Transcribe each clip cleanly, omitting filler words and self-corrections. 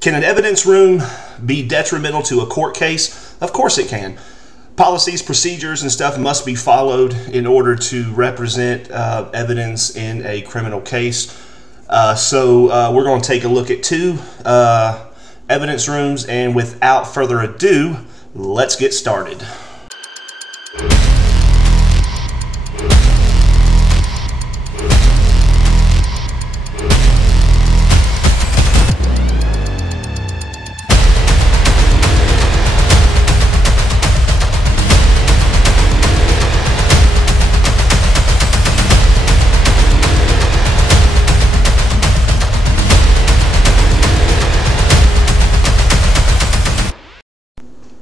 Can an evidence room be detrimental to a court case? Of course it can. Policies, procedures, and stuff must be followed in order to represent evidence in a criminal case. So we're going to take a look at two evidence rooms, and without further ado, let's get started.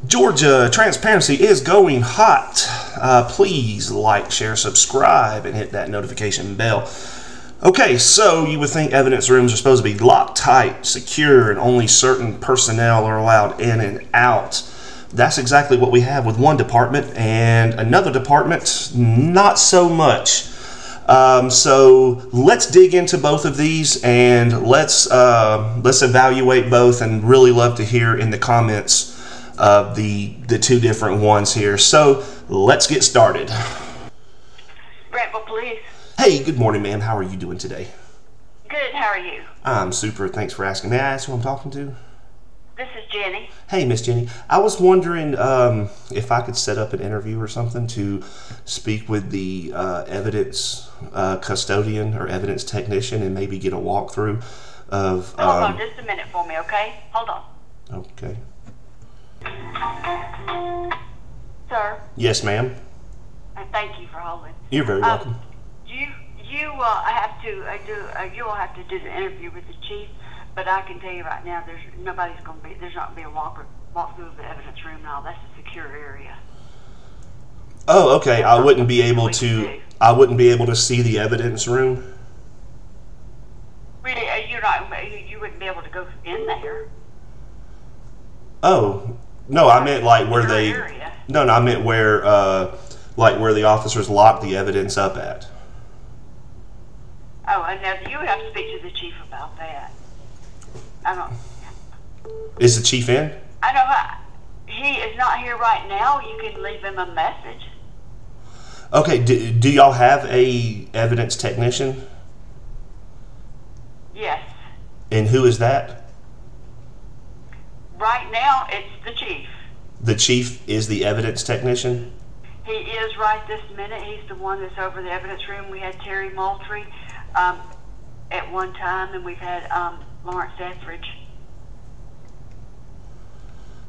Georgia transparency is going hot. Please like, share, subscribe, and hit that notification bell. Okay, so you would think evidence rooms are supposed to be locked tight, secure, and only certain personnel are allowed in and out. That's exactly what we have with one department, and another department, not so much. So let's dig into both of these, and let's evaluate both, and really love to hear in the comments of the two different ones here. So let's get started. Grantville Police. Hey, good morning, ma'am. How are you doing today? Good. How are you? I'm super. Thanks for asking. May I ask who I'm talking to? This is Jenny. Hey, Miss Jenny. I was wondering if I could set up an interview or something to speak with the evidence custodian or evidence technician, and maybe get a walkthrough of. Hold on just a minute for me, okay? Hold on. Okay. Sir. Yes, ma'am. Thank you for holding. You're very welcome. You will have to do the interview with the chief, but I can tell you right now, there's not going to be a walkthrough of the evidence room and all. That's a secure area. Oh, okay. I wouldn't be able to see the evidence room. Really, you wouldn't be able to go in there. Oh, no, I meant like where they. Area. No, I meant where, like where the officers lock the evidence up at. Oh, and now you would have to speak to the chief about that. I don't. Is the chief in? I know he is not here right now. You can leave him a message. Okay. Do y'all have a evidence technician? Yes. And who is that? Right now, it's the chief. The chief is the evidence technician? He is right this minute. He's the one that's over the evidence room. We had Terry Moultrie at one time, and we've had Lawrence Etheridge.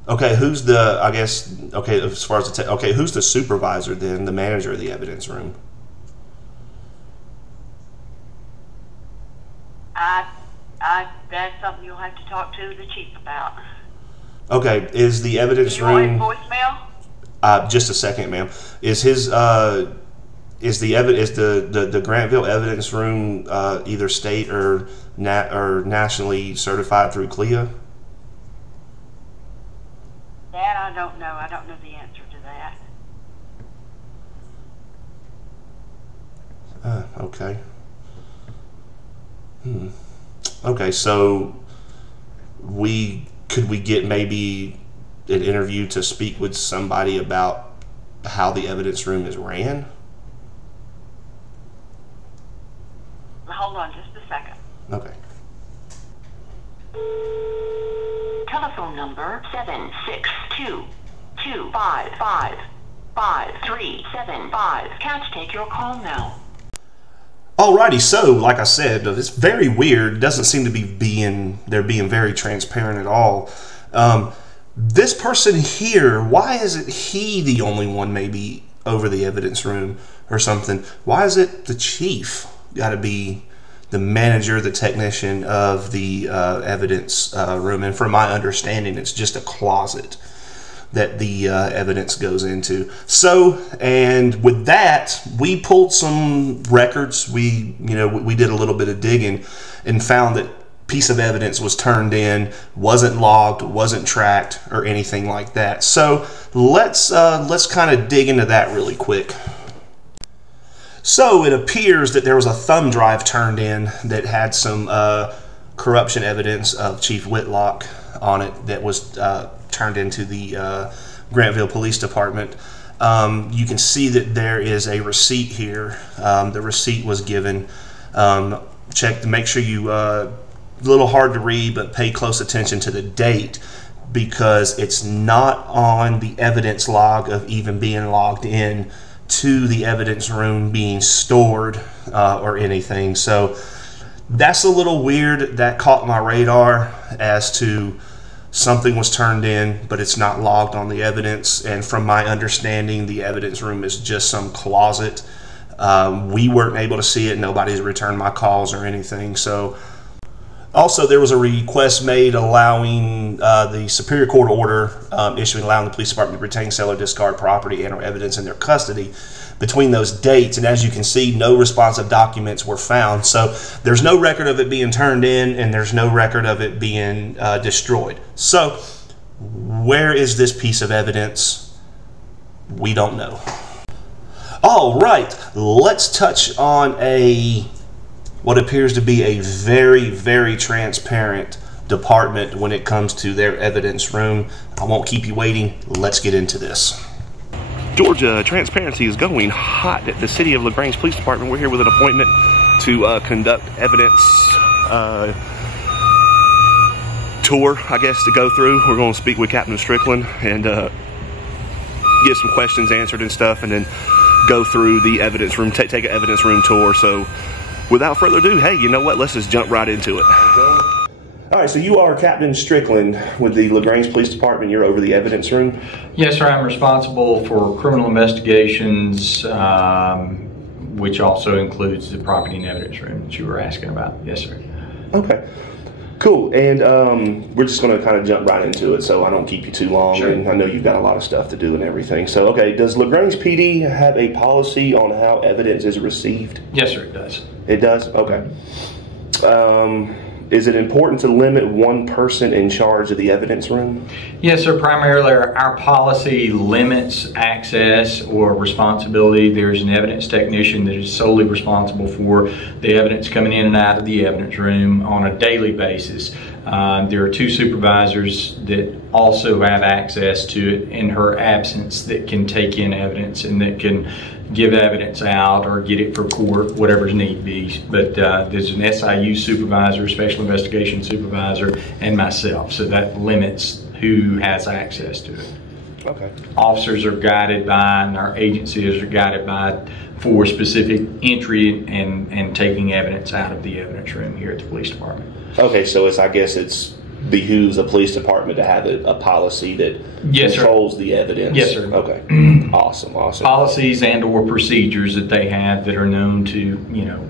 Okay, who's the, I guess, okay, as far as the, who's the supervisor then, the manager of the evidence room? That's something you'll have to talk to the chief about. Okay, is the evidence room... You want his voicemail? Just a second, ma'am. Is his the Grantville evidence room either state or nationally certified through CLIA? That I don't know. I don't know the answer to that. Okay. Okay, so could we get maybe an interview to speak with somebody about how the evidence room is ran? Hold on just a second. Okay. Telephone number 762-255-5375. Can't take your call now. Alrighty, so like I said, it's very weird. Doesn't seem to be being very transparent at all. This person here, why isn't he the only one maybe over the evidence room or something? Why is it the chief got to be the manager, the technician of the evidence room? And from my understanding, it's just a closet that the evidence goes into. So, and with that, we pulled some records. We did a little bit of digging and found that piece of evidence was turned in, wasn't logged, wasn't tracked, or anything like that. So let's kind of dig into that really quick. So it appears that there was a thumb drive turned in that had some corruption evidence of Chief Whitlock on it that was turned into the Grantville Police Department. You can see that there is a receipt here. The receipt was given. Check to make sure you, a little hard to read, but pay close attention to the date, because it's not on the evidence log of even being logged in to the evidence room being stored or anything. So that's a little weird. That caught my radar as to something was turned in, but it's not logged on the evidence. And from my understanding, the evidence room is just some closet. We weren't able to see it. Nobody's returned my calls or anything. So also, there was a request made allowing the Superior Court order issuing allowing the police department to retain, sell, or discard property and or evidence in their custody between those dates. And as you can see, no responsive documents were found. So there's no record of it being turned in, and there's no record of it being destroyed. So where is this piece of evidence? We don't know. All right, let's touch on what appears to be a very, very transparent department when it comes to their evidence room. I won't keep you waiting. Let's get into this. Georgia, transparency is going hot at the City of Lagrange Police Department. We're here with an appointment to conduct evidence tour, I guess, to go through. We're going to speak with Captain Strickland and get some questions answered and stuff, and then go through the evidence room, take an evidence room tour. So without further ado, hey, you know what? Let's just jump right into it. All right, so you are Captain Strickland with the Lagrange Police Department. You're over the evidence room? Yes, sir. I'm responsible for criminal investigations, which also includes the property and evidence room that you were asking about. Yes, sir. Okay, cool. And we're just going to kind of jump right into it so I don't keep you too long. Sure. And I know you've got a lot of stuff to do and everything. So, okay, does Lagrange PD have a policy on how evidence is received? Yes, sir, it does. It does? Okay. Is it important to limit one person in charge of the evidence room? Yes, sir. Primarily, our policy limits access or responsibility. There's an evidence technician that is solely responsible for the evidence coming in and out of the evidence room on a daily basis. There are 2 supervisors that also have access to it in her absence that can take in evidence and that can give evidence out or get it for court, whatever's need be. But there's an SIU supervisor, special investigation supervisor, and myself. So that limits who has access to it. Okay. Officers are guided by, and our agencies are guided by, for specific entry and taking evidence out of the evidence room here at the police department. Okay, so I guess it's behooves a police department to have a policy that Yes, controls sir. the evidence. Yes, sir. Okay. Awesome. Policies and or procedures that they have that are known to,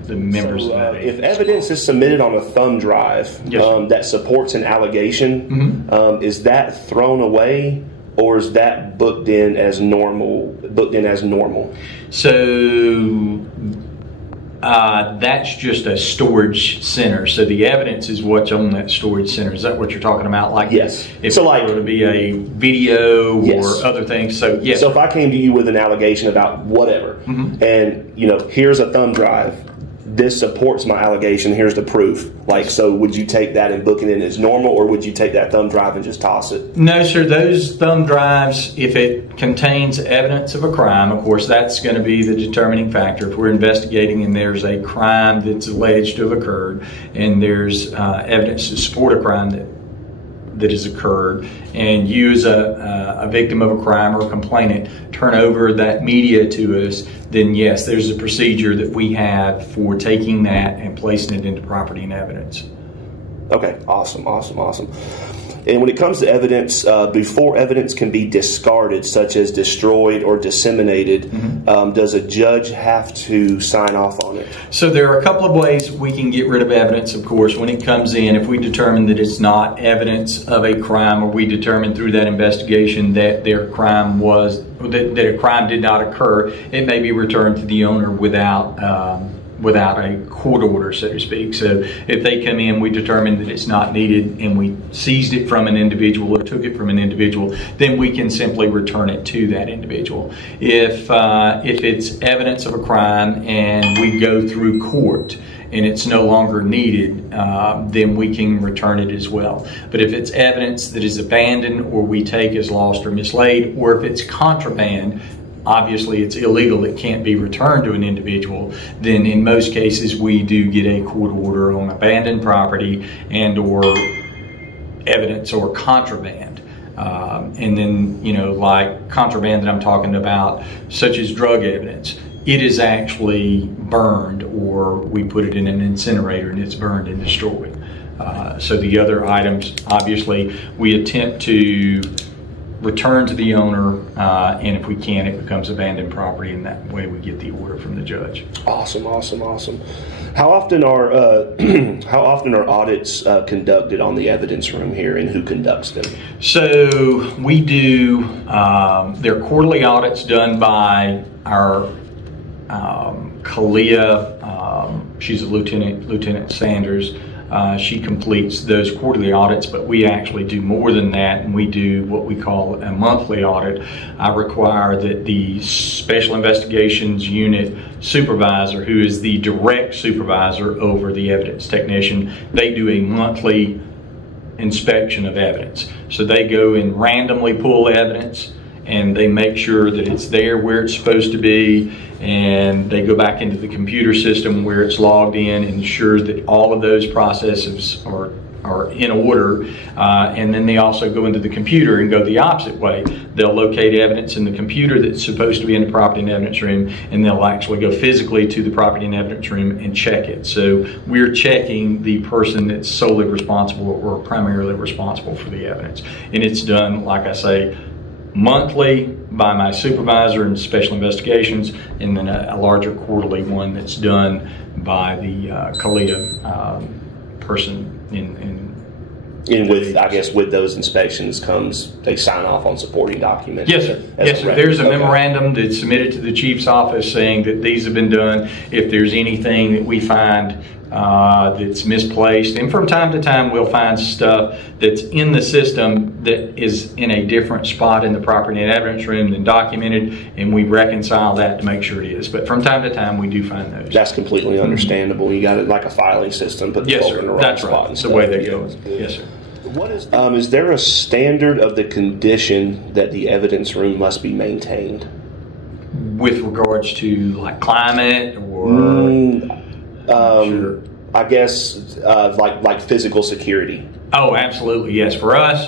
the members So, of that if agency. evidence is submitted on a thumb drive Yes, sir. that supports an allegation, is that thrown away, or is that booked in as normal? So that's just a storage center. So the evidence is what's on that storage center. Is that what you're talking about? Like, Yes. If So, it like- were to be a video Yes. or other things. So yes. So if I came to you with an allegation about whatever, and here's a thumb drive, this supports my allegation, here's the proof. So would you take that and book it in as normal, or would you take that thumb drive and just toss it? No, sir. Those thumb drives, if it contains evidence of a crime, of course, that's going to be the determining factor. If we're investigating and there's a crime that's alleged to have occurred, and there's evidence to support a crime that has occurred, and you as a victim of a crime or a complainant turn over that media to us, then yes, there's a procedure that we have for taking that and placing it into property and evidence. Okay, awesome. And when it comes to evidence, before evidence can be discarded, such as destroyed or disseminated, does a judge have to sign off on it? So there are a couple of ways we can get rid of evidence, of course, when it comes in. If we determine that it's not evidence of a crime, or we determine through that investigation that a crime did not occur, it may be returned to the owner without a court order, so to speak. So if they come in, we determine that it's not needed, and we seized it from an individual or took it from an individual, then we can simply return it to that individual. If it's evidence of a crime and we go through court and it's no longer needed, then we can return it as well. But if it's evidence that is abandoned or we take as lost or mislaid, or if it's contraband, obviously it's illegal, it can't be returned to an individual, then in most cases we do get a court order on abandoned property and or evidence or contraband. And then, like contraband that I'm talking about, such as drug evidence, it is actually burned, or we put it in an incinerator and it's burned and destroyed. So the other items, obviously, we attempt to return to the owner, and if we can, it becomes abandoned property, and that way we get the order from the judge. Awesome. How often are audits conducted on the evidence room here, and who conducts them? So we do, they're quarterly audits done by our Kalia, she's a Lieutenant Sanders. She completes those quarterly audits, but we actually do more than that, and we do what we call a monthly audit. I require that the Special Investigations Unit supervisor, who is the direct supervisor over the evidence technician, they do a monthly inspection of evidence. So they go and randomly pull evidence, and they make sure that it's there where it's supposed to be, and they go back into the computer system where it's logged in and ensure that all of those processes are in order, and then they also go into the computer and go the opposite way. They'll locate evidence in the computer that's supposed to be in the property and evidence room, and they'll actually go physically to the property and evidence room and check it. So we're checking the person that's solely responsible or primarily responsible for the evidence, and it's done, like I say, monthly by my supervisor in special investigations, and then a larger quarterly one that's done by the Kalia person And with, I guess, with those inspections comes, they sign off on supporting documents. Yes, sir. Yes, sir. There's a memorandum that's submitted to the chief's office saying that these have been done. If there's anything that we find that's misplaced, and from time to time we'll find stuff that's in the system that is in a different spot in the property and evidence room than documented, and we reconcile that to make sure it is. But from time to time we do find those. That's completely understandable. You got it like a filing system, but yes, sir. In the right that's spot. Right. That's the way they go. Yes, sir. What is there a standard of the condition that the evidence room must be maintained? With regards to like climate or? Sure. I guess like physical security. Oh, absolutely, yes. For us,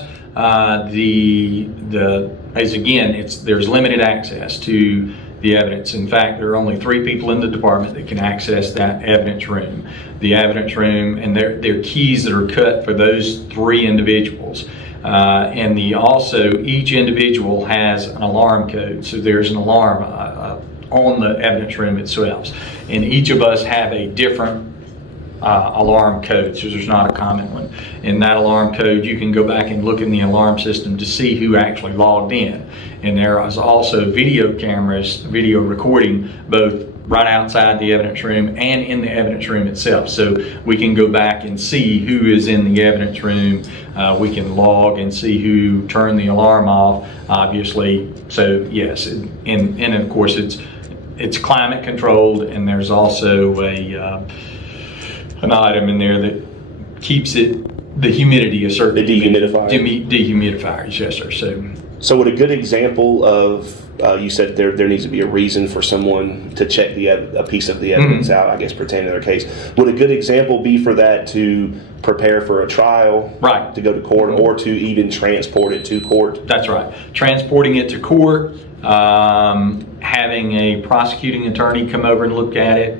there's limited access to the evidence. In fact, there are only 3 people in the department that can access that evidence room. The evidence room, and their keys that are cut for those 3 individuals. And also each individual has an alarm code. So there's an alarm on the evidence room itself, and each of us have a different alarm code, so there's not a common one. In that alarm code, you can go back and look in the alarm system to see who actually logged in. And there is also video cameras, video recording, both right outside the evidence room and in the evidence room itself. So we can go back and see who is in the evidence room. We can log and see who turned the alarm off, obviously. So yes, and of course it's climate controlled, and there's also an item in there that keeps the humidity a certain. The dehumidifier. Dehumidifiers, yes, sir. So would a good example of you said there needs to be a reason for someone to check a piece of the evidence out, I guess, pertaining to their case. Would a good example be for that to prepare for a trial, right, to go to court, or to even transport it to court? That's right. Transporting it to court, having a prosecuting attorney come over and look at it.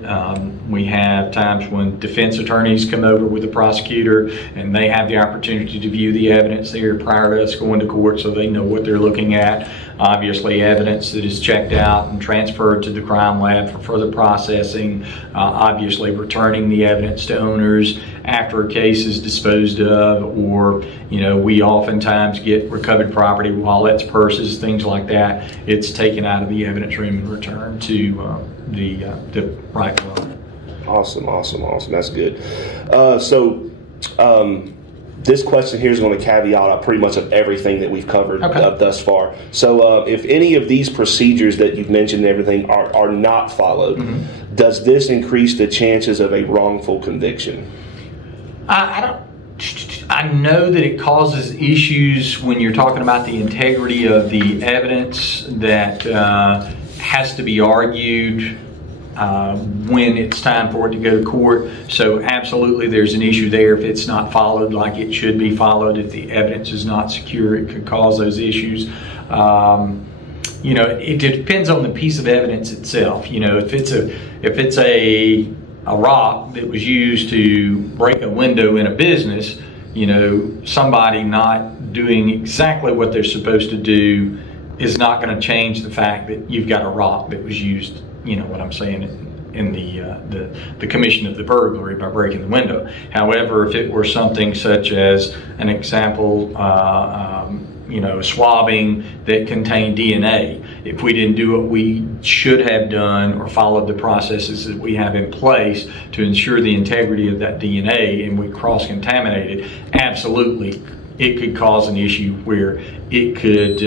We have times when defense attorneys come over with the prosecutor, and they have the opportunity to view the evidence there prior to us going to court, so they know what they're looking at. Obviously, evidence that is checked out and transferred to the crime lab for further processing. Obviously, returning the evidence to owners after a case is disposed of, or we oftentimes get recovered property, wallets, purses, things like that. It's taken out of the evidence room and returned to the rightful owner. Awesome. That's good. this question here is going to caveat out pretty much of everything that we've covered thus far. So if any of these procedures that you've mentioned and everything are not followed, does this increase the chances of a wrongful conviction? I know that it causes issues when you're talking about the integrity of the evidence that has to be argued when it's time for it to go to court. So absolutely there's an issue there if it's not followed like it should be followed. If the evidence is not secure, it could cause those issues. You know, it depends on the piece of evidence itself. You know, if it's a rock that was used to break a window in a business, you know, somebody not doing exactly what they're supposed to do is not going to change the fact that you've got a rock that was used, you know what I'm saying, in the commission of the burglary by breaking the window. However, if it were something such as an example, you know, swabbing that contained DNA, if we didn't do what we should have done or followed the processes that we have in place to ensure the integrity of that DNA, and we cross-contaminated, absolutely it could cause an issue where it could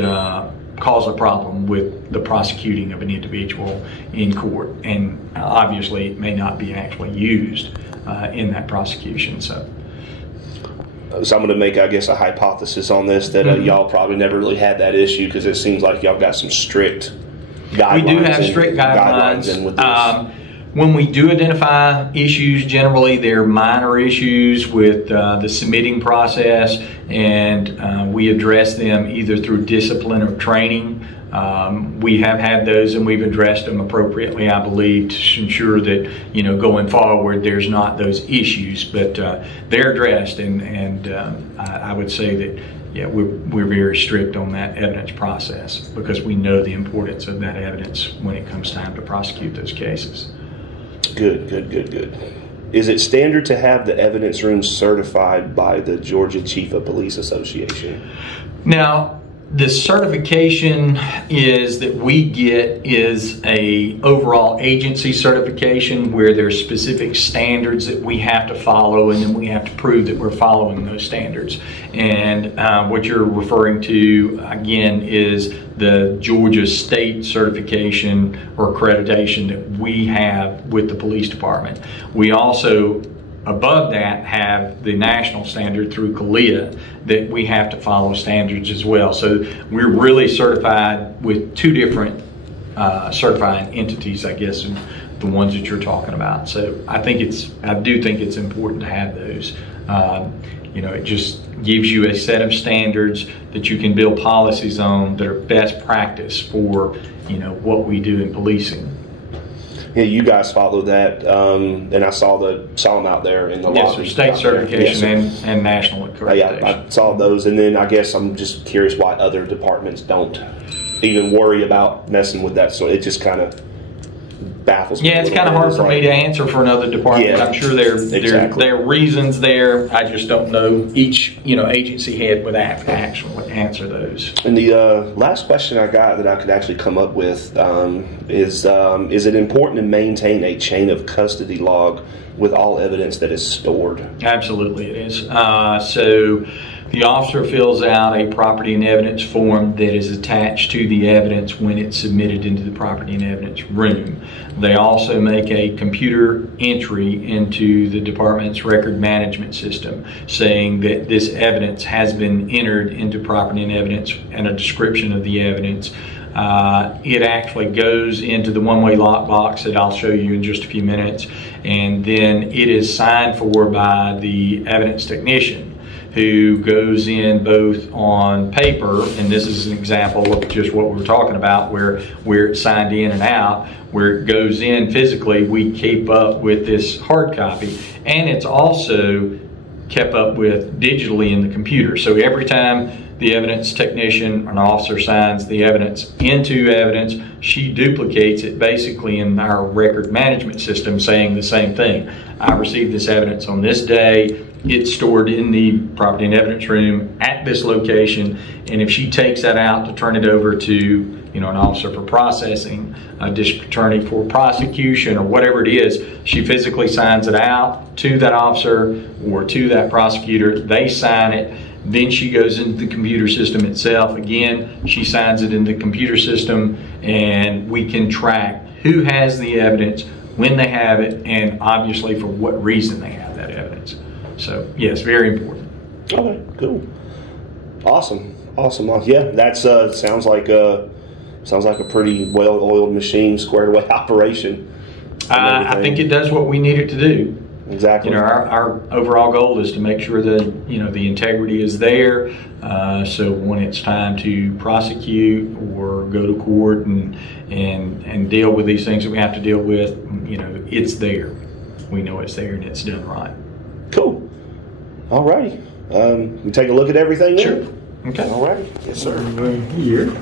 cause a problem with the prosecuting of an individual in court, and obviously it may not be actually used in that prosecution. So I'm going to make, I guess, a hypothesis on this that y'all probably never really had that issue, because it seems like y'all got some strict guidelines. We do have strict guidelines. When we do identify issues, generally they're minor issues with the submitting process, and we address them either through discipline or training. We have had those and we've addressed them appropriately, I believe, to ensure that, you know, going forward there's not those issues, but they're addressed, and I would say that, yeah, we're very strict on that evidence process because we know the importance of that evidence when it comes time to prosecute those cases. Good. Is it standard to have the evidence room certified by the Georgia Chief of Police Association? Now, the certification is that we get is a overall agency certification where there's specific standards that we have to follow, and then we have to prove that we're following those standards. And what you're referring to again is the Georgia State certification or accreditation that we have with the police department. We also, above that, have the national standard through CALEA that we have to follow standards as well. So we're really certified with two different certifying entities, I guess, and the ones that you're talking about. So I do think it's important to have those. You know, it just gives you a set of standards that you can build policies on that are best practice for, you know, what we do in policing. Yeah, you guys follow that, and I saw them out there in the lobby. Yes, sir, state certification and national accreditation. Yeah, I saw those, and then I guess I'm just curious why other departments don't even worry about messing with that. So it just kind of baffles me. Yeah, it's kind of hard for me to answer for another department. Yeah, I'm sure there are reasons there. I just don't know. Each, you know, agency head would actually answer those. And the last question I got that I could actually come up with is it important to maintain a chain of custody log with all evidence that is stored? Absolutely it is. So the officer fills out a property and evidence form that is attached to the evidence when it's submitted into the property and evidence room. They also make a computer entry into the department's record management system saying that this evidence has been entered into property and evidence and a description of the evidence. It actually goes into the one-way lockbox that I'll show you in just a few minutes, and then it is signed for by the evidence technician, who goes in both on paper, and this is an example of just what we were talking about, where it's signed in and out, where it goes in physically. We keep up with this hard copy, and it's also kept up with digitally in the computer. So every time the evidence technician or an officer signs the evidence into evidence, she duplicates it basically in our record management system saying the same thing. I received this evidence on this day. it's stored in the property and evidence room at this location, and if she takes that out to turn it over to an officer for processing, a district attorney for prosecution, or whatever it is, she physically signs it out to that officer or to that prosecutor. They sign it. Then she goes into the computer system itself. Again, she signs it in the computer system, and we can track who has the evidence, when they have it, and obviously for what reason they have that evidence. So yes, very important. Okay, cool, awesome. Yeah, that sounds like a pretty well-oiled machine, squared-away operation. I think it does what we need it to do. Exactly. Our overall goal is to make sure that the integrity is there. So when it's time to prosecute or go to court and deal with these things that we have to deal with, it's there. We know it's there and it's done right. Cool. All righty. We take a look at everything. Sure. Then? Okay. All righty. Yes, sir. Right here.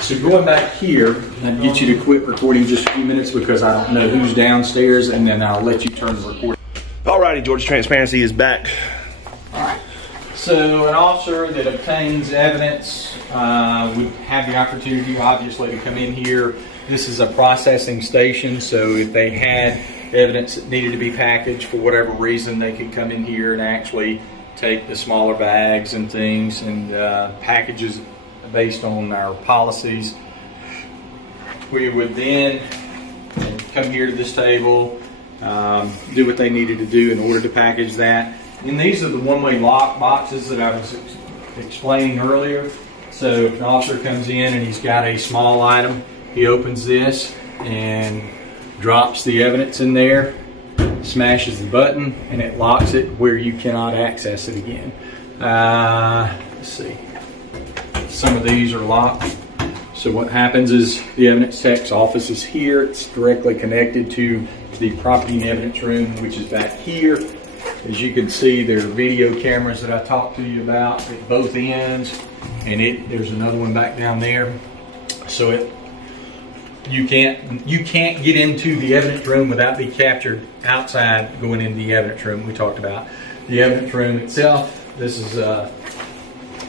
So going back here, I'll get you to quit recording just a few minutes because I don't know who's downstairs, and then I'll let you turn the recording. Alrighty, Georgia Transparency is back. Alright. So an officer that obtains evidence would have the opportunity, obviously, to come in here. This is a processing station, so if they had evidence that needed to be packaged for whatever reason, they could come in here and actually take the smaller bags and things and packages based on our policies. We would then come here to this table, do what they needed to do in order to package that. And these are the one-way lock boxes that I was explaining earlier. So if an officer comes in and he's got a small item, he opens this and drops the evidence in there, smashes the button, and it locks it where you cannot access it again. Let's see. Some of these are locked. So what happens is the evidence tech's office is here. It's directly connected to the property and evidence room, which is back here. As you can see, there are video cameras that I talked to you about at both ends, and there's another one back down there. So you can't get into the evidence room without being captured outside going into the evidence room. We talked about the evidence room itself. This is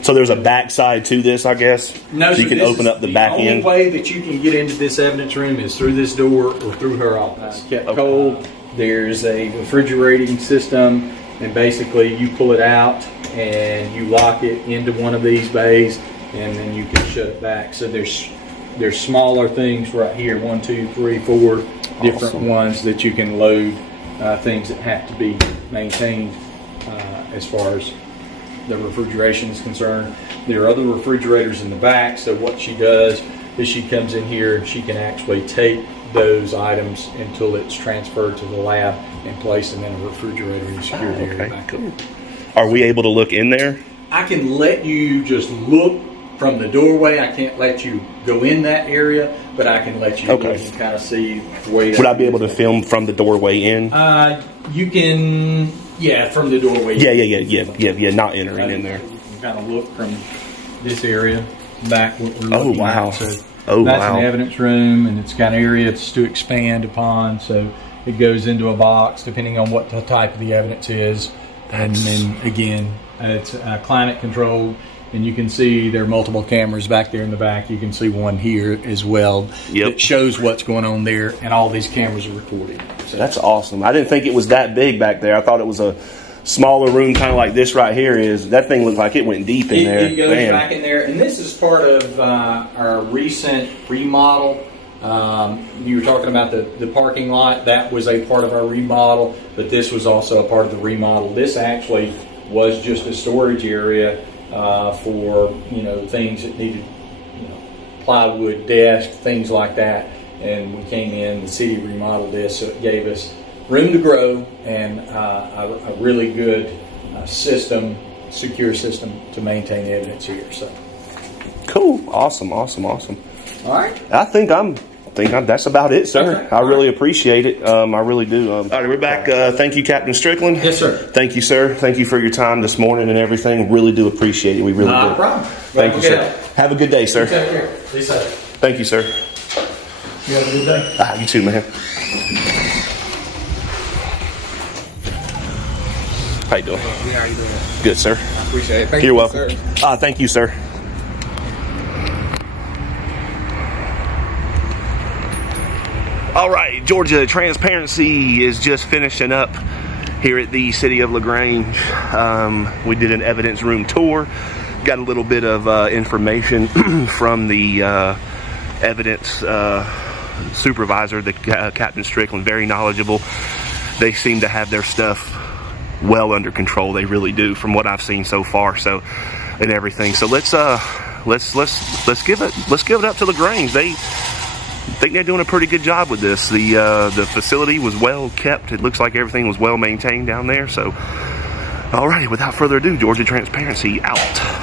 so there's a back side to this, I guess? No, so you can open up the back end? The only way that you can get into this evidence room is through this door or through her office. It's kept cold. There's a refrigerating system, and basically you pull it out and you lock it into one of these bays, and then you can shut it back. So there's smaller things right here, 1, 2, 3, 4 different ones that you can load things that have to be maintained as far as the refrigeration is concerned. There are other refrigerators in the back, so what she does is she comes in here and she can actually take those items until it's transferred to the lab and place them in a refrigerator in a secured area back there. Are we able to look in there? I can let you just look from the doorway. I can't let you go in that area, but I can let you look and kind of see the way. Would I be able to film from the doorway in? You can, yeah, from the doorway. Yeah, not entering in there. You can kind of look from this area back what we're looking at. So that's an evidence room, and it's got areas to expand upon, so it goes into a box depending on what the type of the evidence is. And then again, it's climate controlled, and you can see there are multiple cameras back there in the back. You can see one here as well that shows what's going on there, and all these cameras are recording. So that's awesome. I didn't think it was that big back there. I thought it was a smaller room, kind of like this right here is. That thing looked like it went deep in there. It goes back in there, and this is part of our recent remodel. You were talking about the parking lot. That was a part of our remodel, but this was also a part of the remodel. This actually was just a storage area for things that needed plywood, desk, things like that. And we came in, the city remodeled this, so it gave us room to grow and a really good system, secure system to maintain evidence here. So cool, awesome. All right, I think I'm think that's about it, sir. Okay. I really appreciate it. I really do. All right, we're back. Thank you, Captain Strickland. Yes, sir. Thank you, sir. Thank you for your time this morning and everything. Really do appreciate it. We really do. No problem. Thank you, sir. Have a good day, sir. Take care. Be safe. Thank you, sir. You have a good day. You too, man. How you doing? Yeah, how you doing? Good, sir. I appreciate it. Thank You're you, welcome. sir. Thank you, sir. All right, Georgia Transparency is just finishing up here at the city of Lagrange. We did an evidence room tour, got a little bit of information from the evidence supervisor, the Captain Strickland, very knowledgeable. They seem to have their stuff well under control. They really do, from what I've seen so far. So, and everything. So let's give it up to Lagrange. They think they're doing a pretty good job with this. The facility was well kept. It looks like everything was well maintained down there. So, all right, without further ado, Georgia Transparency out.